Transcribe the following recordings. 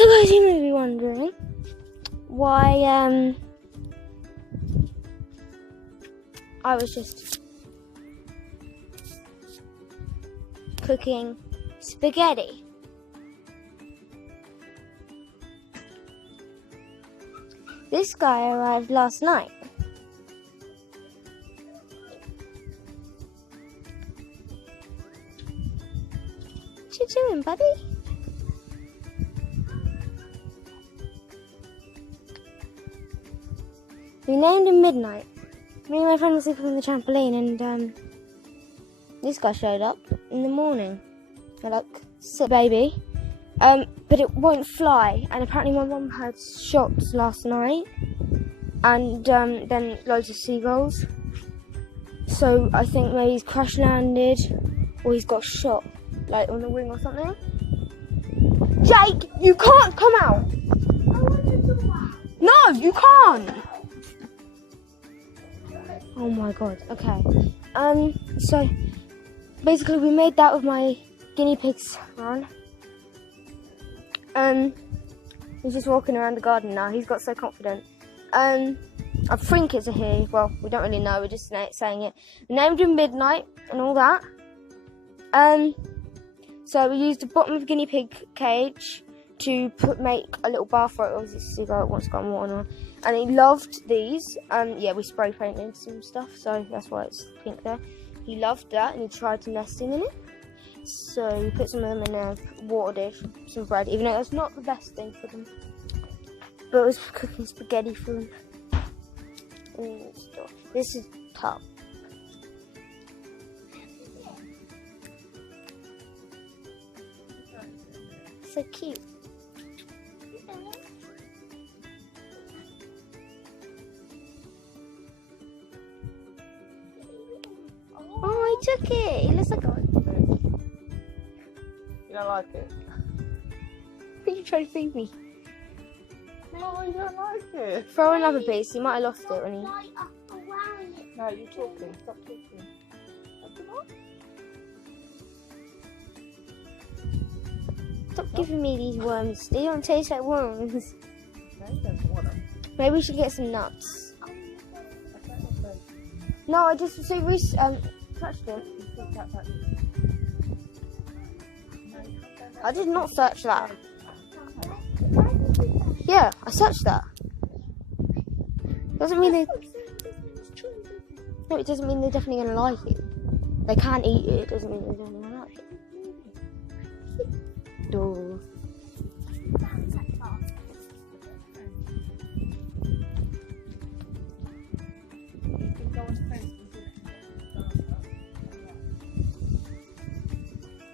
So guys, you may be wondering why I was just cooking spaghetti. This guy arrived last night. What you doing, buddy? We named him Midnight. Me and my friend were sleeping on the trampoline and this guy showed up in the morning. They're like, "So baby." But it won't fly, and apparently my mum had shots last night and then loads of seagulls. So I think maybe he's crash landed or he's got shot, like on the wing or something. Jake, you can't come out! I want to go out. No, you can't! Oh my god, okay. So basically we made that with my guinea pigs on. He's just walking around the garden now. He's got so confident. I think it's a he. Well, we don't really know. We're just saying it. We named him Midnight and all that. So we used the bottom of the guinea pig cage to make a little bath for it. Obviously, seagull wants to go on water, and he loved these. Yeah, we spray painted some stuff, so that's why it's pink there. He loved that, and he tried to nest in it. So we put some of them in a water dish, some bread, even though that's not the best thing for them. But it was cooking spaghetti for them. This is top. So cute. Oh, I took it. It looks like a... You don't like it? Why are you trying to feed me? No, you don't like it. Throw another piece. You might have lost it when you... No, you're talking. Stop talking. Stop giving me these worms. They don't taste like worms. No, you don't want them. Maybe we should get some nuts. No, I just so touched it. I did not search that. Yeah, I searched that. Doesn't mean they... No, it doesn't mean they're definitely going to like it. They can't eat it, it doesn't mean they're definitely going to like it. Duh.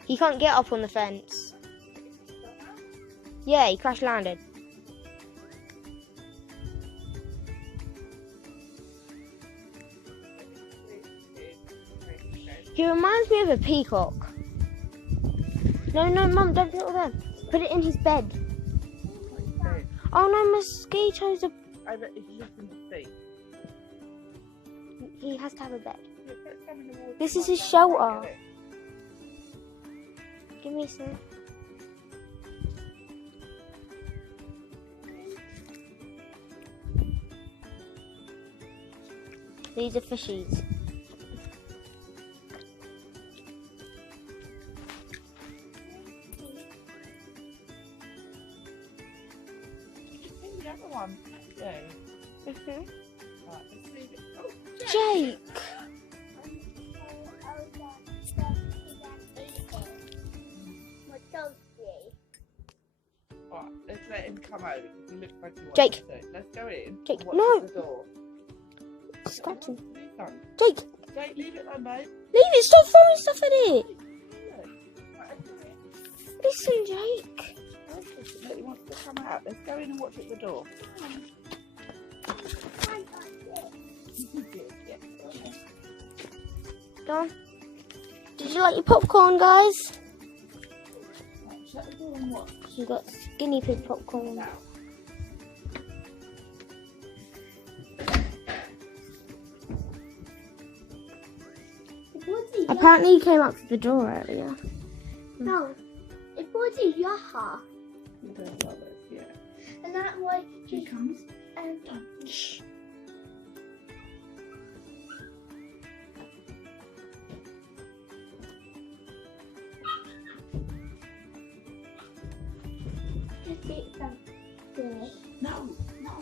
He can't get up on the fence. Yeah, he crash landed. He reminds me of a peacock. No, Mum, don't put it there. Put it in his bed. Oh no, mosquitoes are... I bet if you look in the sea. He has to have a bed. This is his shelter. Give me some. These are fishies. The other one. Yeah. Mhm. Right, let's leave it. Oh, Jake. Right, let's let him come over. He looks like he wants Jake. to. Let's go in. Jake, and watch no. The door. Scratch him. Leave that. Jake, Jake, leave it alone, mate. leave it. Stop throwing stuff at it. Right, okay. Listen, Jake. He wants to come out. Let's go in and watch at the door. Don, did you like your popcorn, guys? Right, shut the door and watch. You got guinea pig popcorn. Now. Apparently, he came up to the door earlier. No, it was a yaha. You don't love it. Yeah. And that's why Here she comes. Shh. just eat something. No, no.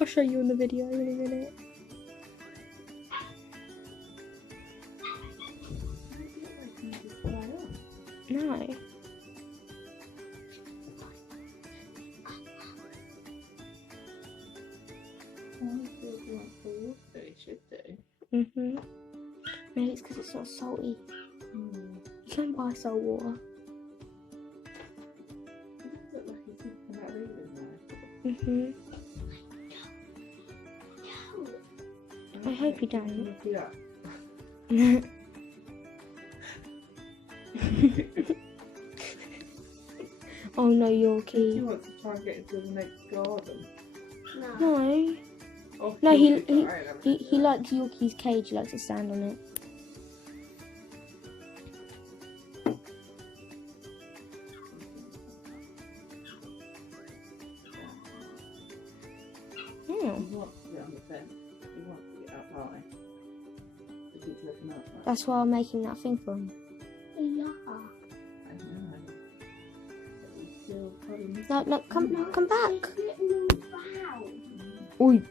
I'll show you in the video in a minute. No. Maybe it's because it's not salty. You can buy salt water. I hope you don't. Oh no, Yorkie. He wants to try and get into the next garden. No. Oh, No, he he likes Yorkie's cage. He likes to stand on it. He wants to get on the fence. He wants to get up high. He keeps looking up. Like, That's why I'm making that thing for him. Yeah. I know. But he's still putting No, come back. Wow. Oi.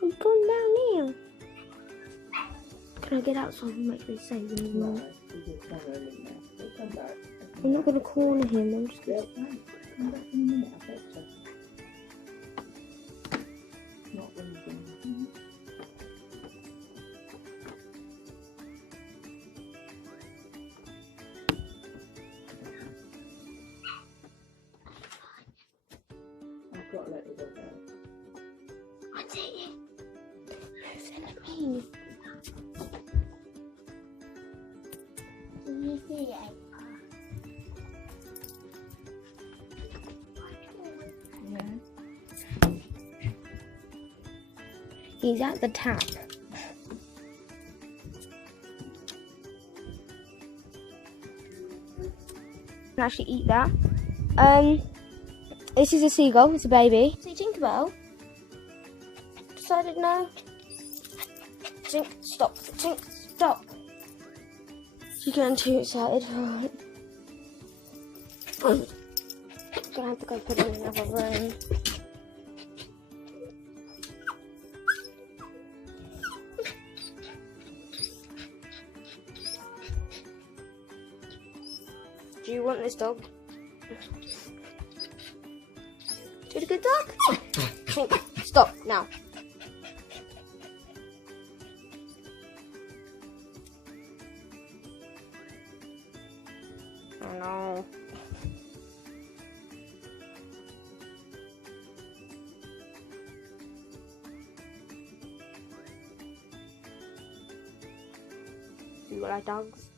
He's gone down here. Can I get out so I can make sure he's safe? No, he's just somewhere in there. He'll come back. I'm not going to corner him. I'm just Yeah, going to... no, come back in a minute, I bet you. Not really doing. I've got to let the dog out. I see it. Send it me. Do you see it? Yeah. He's at the tap. Can actually eat that. This is a seagull. It's a baby. See Tinkerbell. Decided no. Tink, stop. Tink, stop. She's getting too excited. Gonna have to go put it in another room. Do you want this dog? Do the good dog? Tink, stop now. Oh no. Do you like dogs?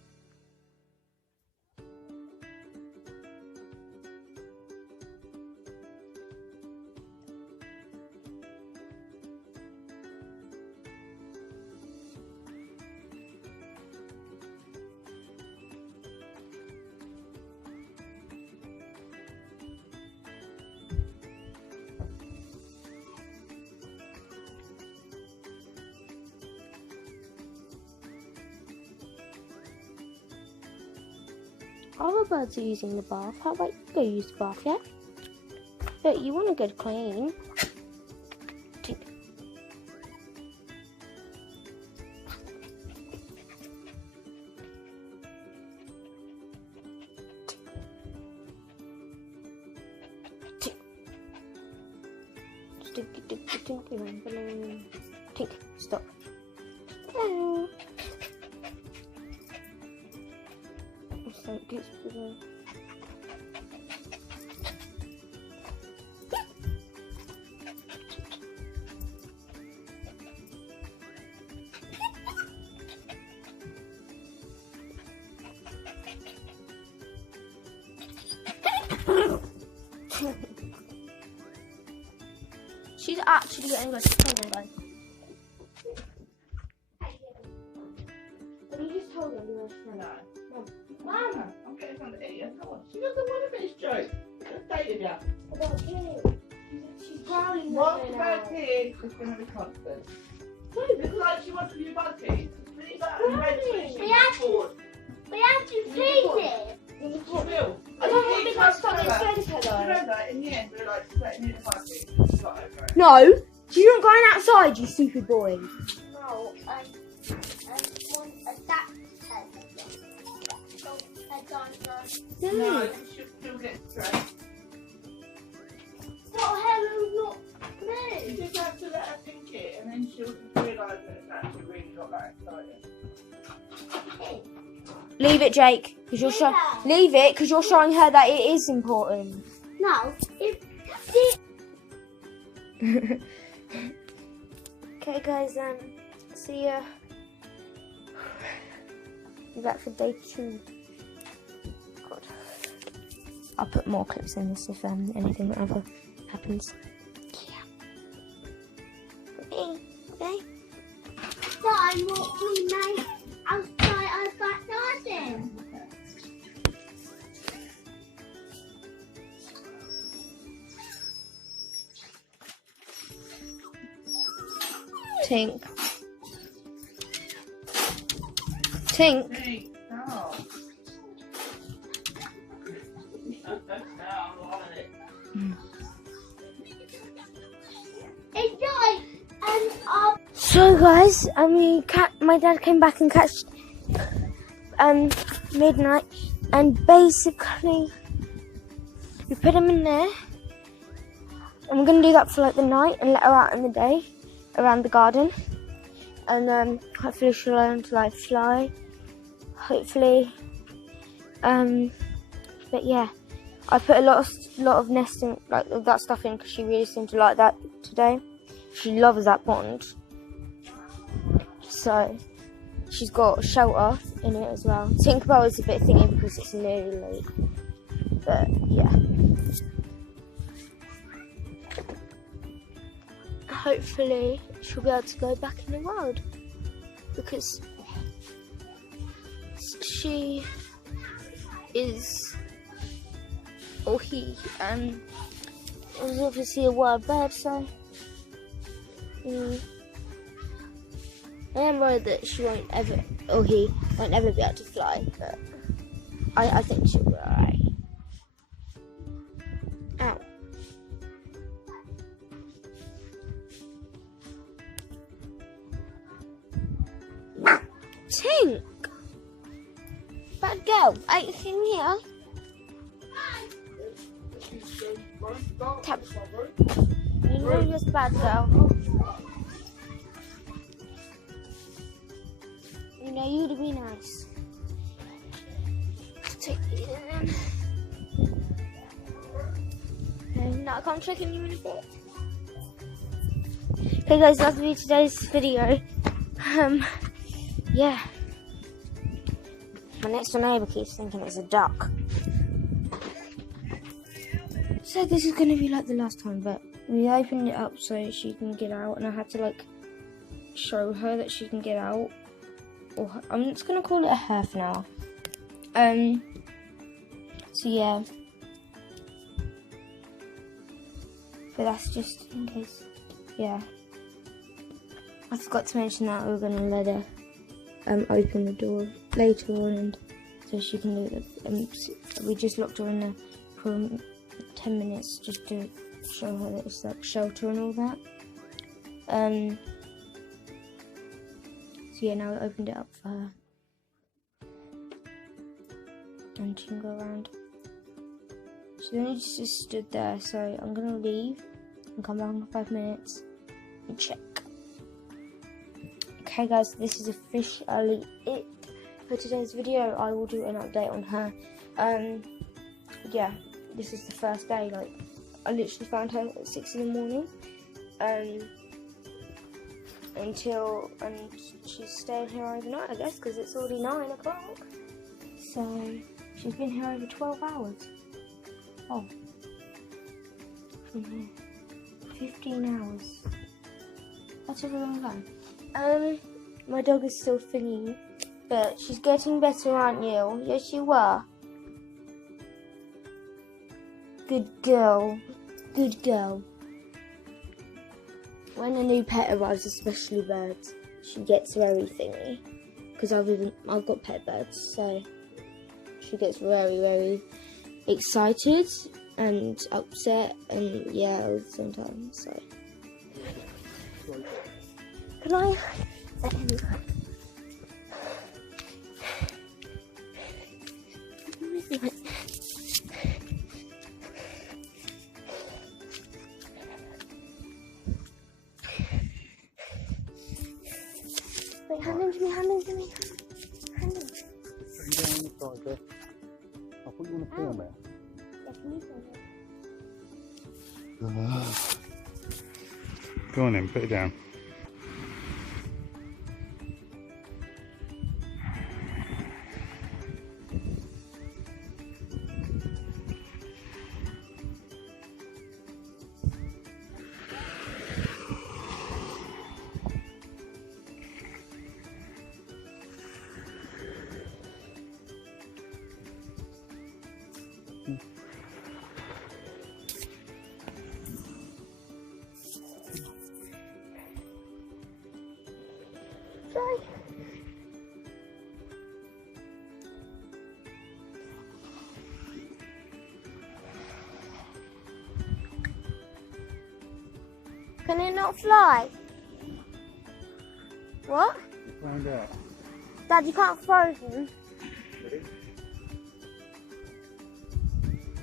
Other birds are using the bath. How about you go use the bath, yeah? But you want a good clean. Tink. Tink. Stinky, tinky, tinky, balloon. Tink, stop. Hello. So beautiful. She's actually getting good. Hold on, guys. You just told her you were friend. No. Mum! I'm getting something to eat. Come on. She doesn't want to finish joke. Just dated ya. About kids. She's growling Once right you've now. had kids, it's going to be constant. No, It's like she wants to be buggy. Leave that and eventually she'll We be have to- bored. We have to feed it. She will. I don't want me to stop getting scared of her though. Remember, in the end, we were like, letting you in the buggy. She got over it. No! You're not going outside, you stupid boy. No, I want a duck head. No, she'll still get stressed. What hair will not You move? just have to let her think it, and then she'll just realise that it's actually really not that exciting. Leave it, Jake, because you're showing. Leave it, because you're showing her that it is important. No, if Okay, guys, see ya. Be back for day 2. God. I'll put more clips in this if anything ever happens. Yeah. Okay. time what we made outside our back garden. Tink. Tink. Hey, no. I'm loving it. Enjoy and So guys, my dad came back and catched midnight, and basically we put him in there, and we're gonna do that for like the night and let her out in the day around the garden, and hopefully she'll learn to like fly. Hopefully, but yeah, I put a lot of nesting like that stuff in because she really seemed to like that today. She loves that pond. So she's got shelter in it as well. Tinkerbell is a bit thingy because it's nearly late. But yeah. Hopefully she'll be able to go back in the world. Because she is, or he, is obviously a wild bird, so I am worried that she won't ever, or he won't ever be able to fly, but I think she'll be alright. Ow. Tink! Bad girl, anything here? Tap. You know you're a bad girl. You know you to be nice. Take these in. Okay, now I can't check in you in a bit. Okay guys, that'll be today's video. Yeah. My next door neighbour keeps thinking it's a duck. So this is going to be like the last time, but we opened it up so she can get out, and I had to like show her that she can get out. Or I'm just going to call it a half an hour. So yeah. But that's just in case. Yeah. I forgot to mention that we were going to let her open the door later on, and so she can do it. We just locked her in there for 10 minutes just to show her that it's like shelter and all that. So yeah, now I opened it up for her, and she can go around. She only just stood there, so I'm gonna leave and come back in 5 minutes and check. Okay guys, this is officially it for today's video. I will do an update on her. Yeah, this is the first day. Like, I literally found her at 6 in the morning. And she's staying here overnight, I guess, because it's already 9 o'clock. So she's been here over 12 hours. Oh, from here, 15 hours. That's a long time. My dog is still thingy. But she's getting better, aren't you? Yes, you are. Good girl. Good girl. When a new pet arrives, especially birds, she gets very thingy. Because I've got pet birds, so she gets very, very excited and upset and yeah, all the same time. So can I? Wait, hand him to me, hand him to me. Hand him. Put him down on the side there. I'll put you on a floor now. Yeah, can you film it? Go on then, put it down. Fly. Can it not fly? What? Find out. Dad, you can't throw him.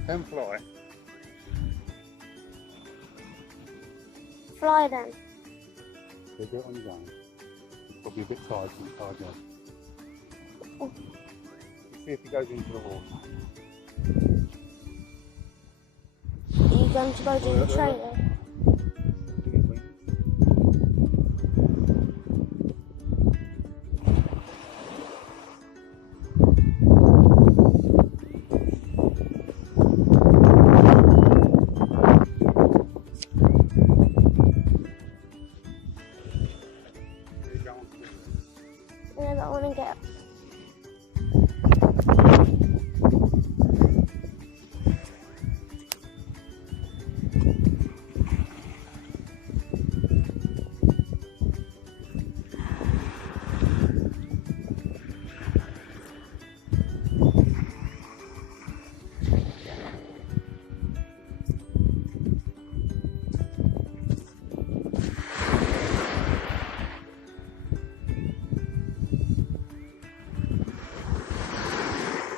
Can fly. Fly then. He'll do it on his own. He's probably a bit tired from the tired now. Oh. Let's see if he goes into the water. Are you going to go do the training? Look at his wings. Yeah, but I want to get up.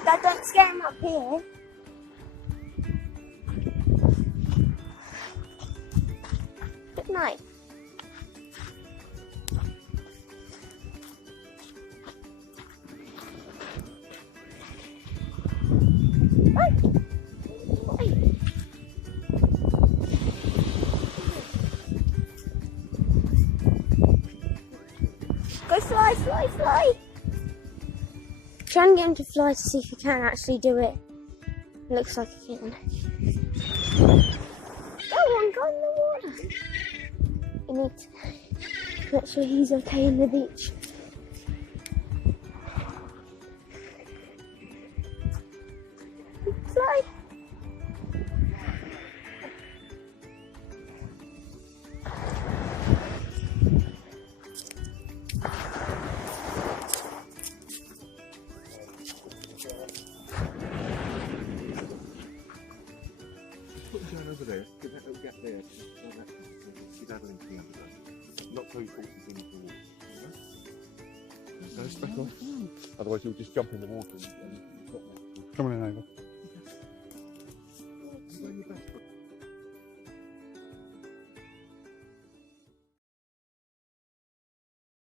Dad, don't scare him up here. Good night. Go fly, fly, fly. Try and get him to fly to see if he can actually do it. Looks like he can. Go on, go in the water. You need to make sure he's okay in the beach. Fly. Put him down over there. Get that little gap there. Get that into the underground. Not so he forces into the water. Okay? So it's back on. Otherwise he'll just jump in the water and not. Come on in over.